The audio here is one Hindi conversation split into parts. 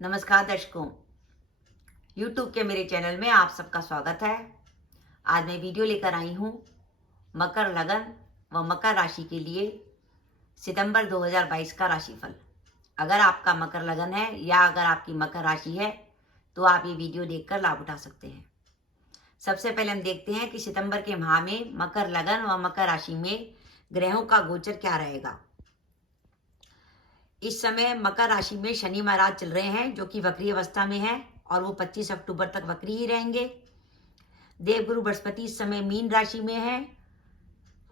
नमस्कार दर्शकों, YouTube के मेरे चैनल में आप सबका स्वागत है। आज मैं वीडियो लेकर आई हूँ मकर लगन व मकर राशि के लिए सितंबर 2022 का राशिफल। अगर आपका मकर लगन है या अगर आपकी मकर राशि है तो आप ये वीडियो देखकर लाभ उठा सकते हैं। सबसे पहले हम देखते हैं कि सितंबर के माह में मकर लगन व मकर राशि में ग्रहों का गोचर क्या रहेगा। इस समय मकर राशि में शनि महाराज चल रहे हैं जो कि वक्री अवस्था में है और वो 25 अक्टूबर तक वक्री ही रहेंगे। देवगुरु बृहस्पति इस समय मीन राशि में है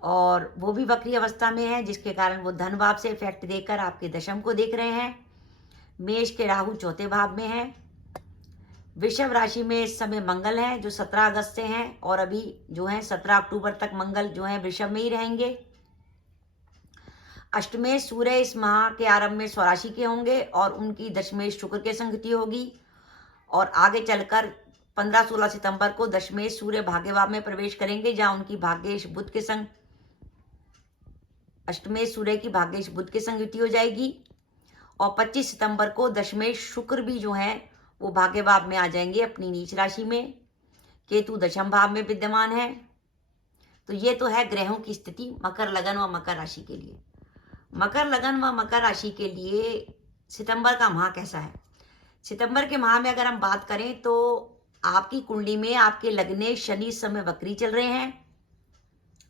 और वो भी वक्री अवस्था में है, जिसके कारण वो धन भाव से इफेक्ट देकर आपके दशम को देख रहे हैं। मेष के राहु चौथे भाव में है। वृषभ राशि में इस समय मंगल है जो 17 अगस्त से हैं और अभी जो है 17 अक्टूबर तक मंगल जो है वृषभ में ही रहेंगे। अष्टमेश सूर्य इस माह के आरंभ में स्वराशि के होंगे और उनकी दशमेश शुक्र के संगति होगी और आगे चलकर 15-16 सितंबर को दशमेश सूर्य भाग्य भाव में प्रवेश करेंगे, जहां उनकी भाग्येश बुध के संग अष्टमेश सूर्य की भाग्येश बुध के संगति हो जाएगी और 25 सितंबर को दशमेश शुक्र भी जो है वो भाग्य भाव में आ जाएंगे अपनी नीच राशि में। केतु दशम भाव में विद्यमान है। तो ये तो है ग्रहों की स्थिति मकर लगन व मकर राशि के लिए। मकर लगन व मकर राशि के लिए सितंबर का माह कैसा है। सितंबर के माह में अगर हम बात करें तो आपकी कुंडली में आपके लग्नेश शनि इस समय वक्री चल रहे हैं,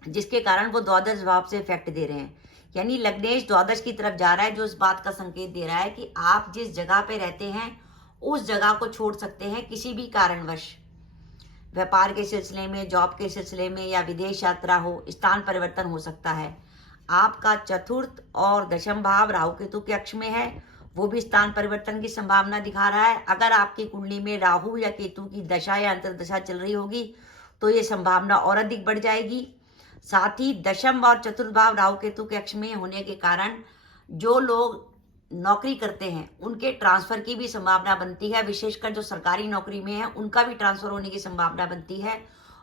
जिसके कारण वो द्वादश भाव से इफेक्ट दे रहे हैं। यानी लग्नेश द्वादश की तरफ जा रहा है, जो इस बात का संकेत दे रहा है कि आप जिस जगह पे रहते हैं उस जगह को छोड़ सकते हैं किसी भी कारणवश। व्यापार के सिलसिले में, जॉब के सिलसिले में या विदेश यात्रा हो, स्थान परिवर्तन हो सकता है। आपका चतुर्थ और दशम भाव राहु केतु के अक्ष में है, वो भी स्थान परिवर्तन की संभावना दिखा रहा है। अगर आपकी कुंडली में राहु या केतु की दशा या अंतर्दशा चल रही होगी तो ये संभावना और अधिक बढ़ जाएगी। साथ ही दशम और चतुर्थ भाव राहु केतु के अक्ष में होने के कारण जो लोग नौकरी करते हैं उनके ट्रांसफर की भी संभावना बनती है। विशेषकर जो सरकारी नौकरी में है उनका भी ट्रांसफर होने की संभावना बनती है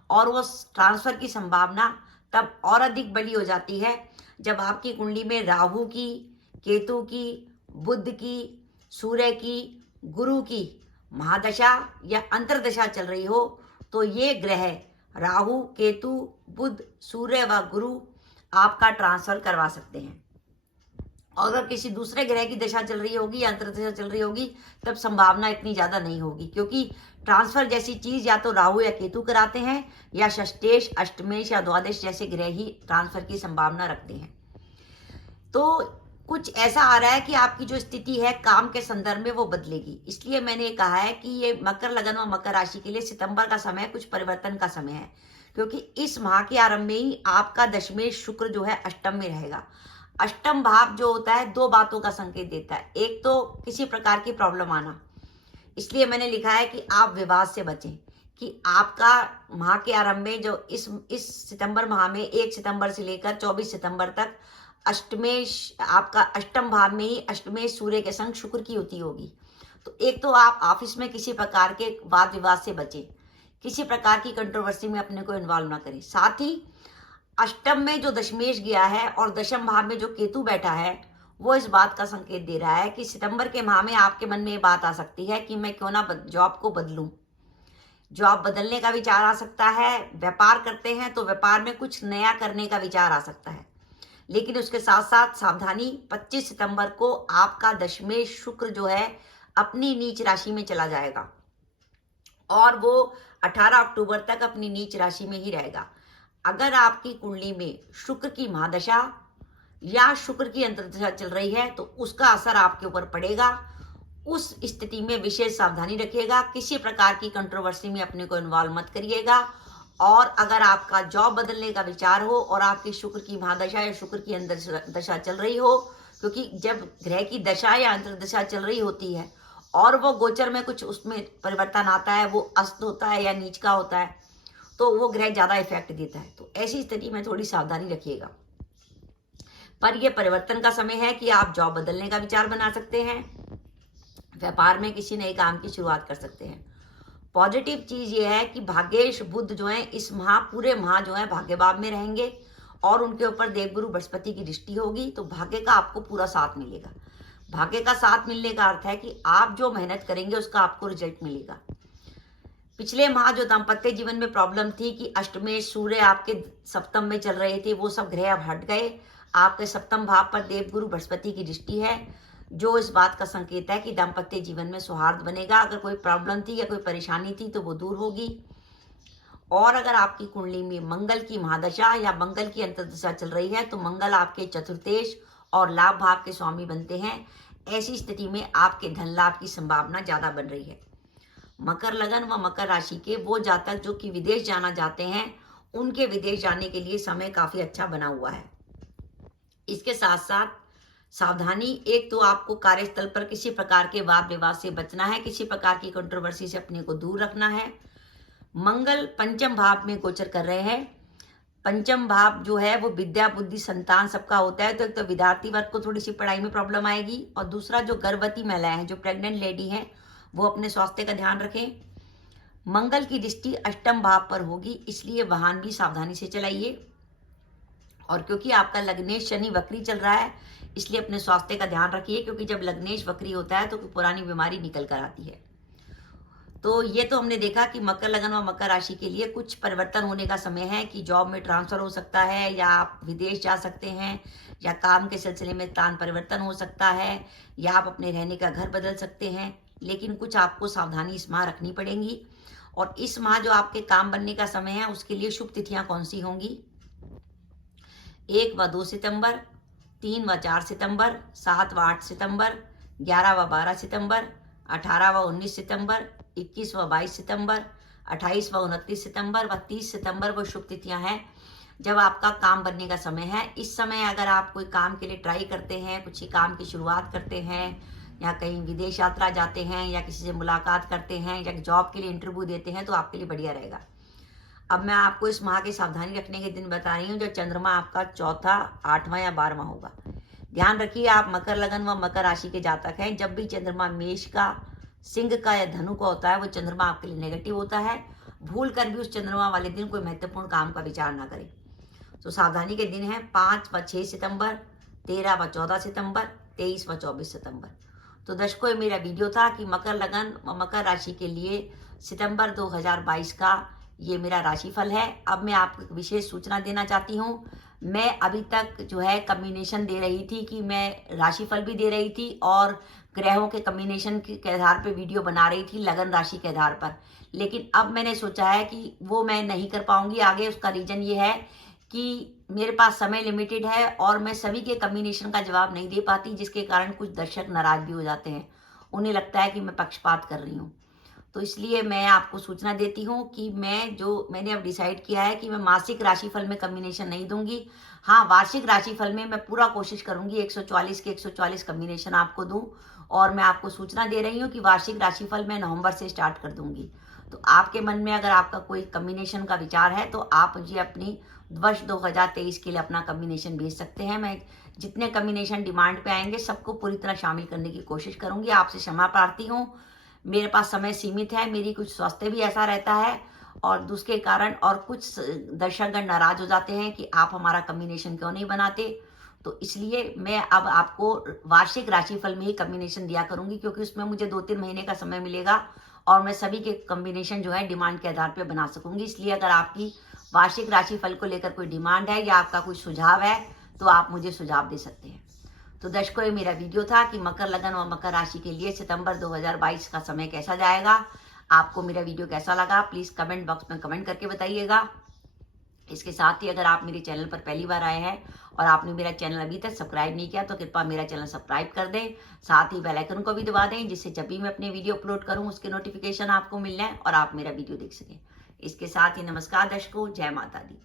और वो ट्रांसफर की संभावना तब और अधिक बड़ी हो जाती है जब आपकी कुंडली में राहु की, केतु की, बुध की, सूर्य की, गुरु की महादशा या अंतर्दशा चल रही हो। तो ये ग्रह राहु, केतु, बुध, सूर्य व गुरु आपका ट्रांसफर करवा सकते हैं। और अगर किसी दूसरे ग्रह की दशा चल रही होगी या अंतर्दशा चल रही होगी तब संभावना इतनी ज्यादा नहीं होगी, क्योंकि ट्रांसफर जैसी चीज या तो राहु या केतु कराते हैं या षष्टेश, अष्टमेश या द्वादश जैसे ग्रह ही ट्रांसफर की संभावना रखते हैं। तो कुछ ऐसा आ रहा है कि आपकी जो स्थिति है काम के संदर्भ में वो बदलेगी। इसलिए मैंने कहा है कि ये मकर लगन व मकर राशि के लिए सितंबर का समय कुछ परिवर्तन का समय है, क्योंकि इस माह के आरंभ में ही आपका दशमेश शुक्र जो है अष्टम में रहेगा। अष्टम भाव जो होता है दो बातों का संकेत देता है। एक तो किसी प्रकार की प्रॉब्लम आना, इसलिए मैंने लिखा है कि आप विवाद से बचें, कि आपका माह के आरंभ में जो इस सितंबर माह में 1 सितंबर से लेकर 24 सितंबर तक अष्टमेश आपका अष्टम भाव में ही अष्टमेश सूर्य के संग शुक्र की युति होगी। तो एक तो आप ऑफिस में किसी प्रकार के वाद विवाद से बचें, किसी प्रकार की कंट्रोवर्सी में अपने को इन्वॉल्व ना करें। साथ ही अष्टम में जो दशमेश गया है और दशम भाव में जो केतु बैठा है वो इस बात का संकेत दे रहा है कि सितंबर के माह में आपके मन में ये बात आ सकती है कि मैं क्यों ना जॉब को बदलूं। जॉब बदलने का विचार आ सकता है। व्यापार करते हैं तो व्यापार में कुछ नया करने का विचार आ सकता है, लेकिन उसके साथ साथ सावधानी। 25 सितंबर को आपका दशमेश शुक्र जो है अपनी नीच राशि में चला जाएगा और वो 18 अक्टूबर तक अपनी नीच राशि में ही रहेगा। अगर आपकी कुंडली में शुक्र की महादशा या शुक्र की अंतर्दशा चल रही है तो उसका असर आपके ऊपर पड़ेगा। उस स्थिति में विशेष सावधानी रखिएगा, किसी प्रकार की कंट्रोवर्सी में अपने को इन्वॉल्व मत करिएगा। और अगर आपका जॉब बदलने का विचार हो और आपकी शुक्र की महादशा या शुक्र की अंतर्दशा चल रही हो, क्योंकि जब ग्रह की दशा या अंतर्दशा चल रही होती है और वो गोचर में कुछ उसमें परिवर्तन आता है, वो अस्त होता है या नीच का होता है, तो वो ग्रह ज्यादा इफेक्ट देता है। तो ऐसी स्थिति में थोड़ी सावधानी रखिएगा। पर यह परिवर्तन का समय है कि आप जॉब बदलने का विचार बना सकते हैं, व्यापार में किसी नए काम की शुरुआत कर सकते हैं। पॉजिटिव चीज ये है कि भाग्येश बुध जो है इस माह पूरे माह जो है भाग्य भाव में रहेंगे और उनके ऊपर देवगुरु बृहस्पति की दृष्टि होगी, तो भाग्य का आपको पूरा साथ मिलेगा। भाग्य का साथ मिलने का अर्थ है कि आप जो मेहनत करेंगे उसका आपको रिजल्ट मिलेगा। पिछले माह जो दाम्पत्य जीवन में प्रॉब्लम थी कि अष्टमेश सूर्य आपके सप्तम में चल रहे थे, वो सब ग्रह अब हट गए। आपके सप्तम भाव पर देवगुरु बृहस्पति की दृष्टि है, जो इस बात का संकेत है कि दाम्पत्य जीवन में सौहार्द बनेगा। अगर कोई प्रॉब्लम थी या कोई परेशानी थी तो वो दूर होगी। और अगर आपकी कुंडली में मंगल की महादशा या मंगल की अंतर्दशा चल रही है तो मंगल आपके चतुर्थेश और लाभ भाव के स्वामी बनते हैं। ऐसी स्थिति में आपके धन लाभ की संभावना ज्यादा बन रही है। मकर लगन व मकर राशि के वो जातक जो कि विदेश जाना चाहते हैं, उनके विदेश जाने के लिए समय काफी अच्छा बना हुआ है। इसके साथ साथ सावधानी, एक तो आपको कार्यस्थल पर किसी प्रकार के वाद विवाद से बचना है, किसी प्रकार की कंट्रोवर्सी से अपने को दूर रखना है। मंगल पंचम भाव में गोचर कर रहे हैं। पंचम भाव जो है वो विद्या बुद्धि संतान सबका होता है। तो एक तो विद्यार्थी वर्ग को थोड़ी सी पढ़ाई में प्रॉब्लम आएगी, और दूसरा जो गर्भवती महिलाएं हैं, जो प्रेग्नेंट लेडी हैं, वो अपने स्वास्थ्य का ध्यान रखें। मंगल की दृष्टि अष्टम भाव पर होगी, इसलिए वाहन भी सावधानी से चलाइए। और क्योंकि आपका लग्नेश शनि वक्री चल रहा है, इसलिए अपने स्वास्थ्य का ध्यान रखिए, क्योंकि जब लग्नेश वक्री होता है तो पुरानी बीमारी निकल कर आती है। तो ये तो हमने देखा कि मकर लगन व मकर राशि के लिए कुछ परिवर्तन होने का समय है, कि जॉब में ट्रांसफर हो सकता है, या आप विदेश जा सकते हैं, या काम के सिलसिले में स्थान परिवर्तन हो सकता है, या आप अपने रहने का घर बदल सकते हैं। लेकिन कुछ आपको सावधानी इस माह रखनी पड़ेगी। और इस माह जो आपके काम बनने का समय है, उसके लिए शुभ तिथियां कौन सी होंगी? 1 व 2 सितंबर, 3 व 4 सितंबर, 7 व 8 सितंबर, 11 व 12 सितंबर, 18 व 19 सितंबर, 21 व 22 सितंबर, 28 व 29 सितंबर व 30 सितंबर वो शुभ तिथियां हैं जब आपका काम बनने का समय है। इस समय अगर आप कोई काम के लिए ट्राई करते हैं, कुछ ही काम की शुरुआत करते हैं, या कहीं विदेश यात्रा जाते हैं, या किसी से मुलाकात करते हैं, या जॉब के लिए इंटरव्यू देते हैं, तो आपके लिए बढ़िया रहेगा। अब मैं आपको इस माह के सावधानी रखने के दिन बता रही हूँ, जो चंद्रमा आपका चौथा, 8वां या 12वां होगा। ध्यान रखिए, आप मकर लगन व मकर राशि के जातक हैं, जब भी चंद्रमा मेष का, सिंह का या धनु का होता है, वो चंद्रमा आपके लिए नेगेटिव होता है। भूल कर भी उस चंद्रमा वाले दिन कोई महत्वपूर्ण काम का विचार ना करें। तो सावधानी के दिन है 5 व 6 सितंबर, 13 व 14 सितंबर, 23 व 24 सितंबर। तो दर्शकों, ये मेरा वीडियो था कि मकर लगन व मकर राशि के लिए सितंबर 2022 का ये मेरा राशिफल है। अब मैं आपको एक विशेष सूचना देना चाहती हूँ। मैं अभी तक जो है कम्बिनेशन दे रही थी, कि मैं राशिफल भी दे रही थी और ग्रहों के कम्बिनेशन के आधार पर वीडियो बना रही थी, लगन राशि के आधार पर। लेकिन अब मैंने सोचा है कि वो मैं नहीं कर पाऊंगी आगे। उसका रीजन ये है कि मेरे पास समय लिमिटेड है और मैं सभी के कम्बिनेशन का जवाब नहीं दे पाती, जिसके कारण कुछ दर्शक नाराज भी हो जाते हैं। उन्हें लगता है कि मैं पक्षपात कर रही हूँ। तो इसलिए मैं आपको सूचना देती हूँ कि मैंने अब डिसाइड किया है कि मैं मासिक राशिफल में कम्बिनेशन नहीं दूंगी। हाँ, वार्षिक राशिफल में मैं पूरा कोशिश करूंगी 144 के 144 कम्बिनेशन आपको दूं। और मैं आपको सूचना दे रही हूँ कि वार्षिक राशिफल मैं नवंबर से स्टार्ट कर दूंगी। तो आपके मन में अगर आपका कोई कम्बिनेशन का विचार है, तो आप मुझे अपनी वर्ष 2023 के लिए अपना कम्बिनेशन भेज सकते हैं। मैं जितने कम्बिनेशन डिमांड पे आएंगे, सबको पूरी तरह शामिल करने की कोशिश करूंगी। आपसे क्षमा प्रार्थी हूँ, मेरे पास समय सीमित है, मेरी कुछ स्वास्थ्य भी ऐसा रहता है, और दूसरे कारण और कुछ दर्शकगण नाराज हो जाते हैं कि आप हमारा कम्बिनेशन क्यों नहीं बनाते। तो इसलिए मैं अब आपको वार्षिक राशिफल में ही कम्बिनेशन दिया करूंगी, क्योंकि उसमें मुझे 2-3 महीने का समय मिलेगा और मैं सभी के कम्बिनेशन जो है डिमांड के आधार पर बना सकूंगी। इसलिए अगर आपकी वार्षिक राशिफल को लेकर कोई डिमांड है या आपका कोई सुझाव है, तो आप मुझे सुझाव दे सकते हैं। तो दर्शकों, ये मेरा वीडियो था कि मकर लगन व मकर राशि के लिए सितंबर 2022 का समय कैसा जाएगा। आपको मेरा वीडियो कैसा लगा, प्लीज कमेंट बॉक्स में कमेंट करके बताइएगा। इसके साथ ही अगर आप मेरे चैनल पर पहली बार आए हैं और आपने मेरा चैनल अभी तक सब्सक्राइब नहीं किया, तो कृपया मेरा चैनल सब्सक्राइब कर दें। साथ ही बेल आइकन को भी दबा दें, जिससे जब भी मैं अपने वीडियो अपलोड करूं उसके नोटिफिकेशन आपको मिल जाए और आप मेरा वीडियो देख सकें। इसके साथ ही नमस्कार दर्शकों, जय माता दी।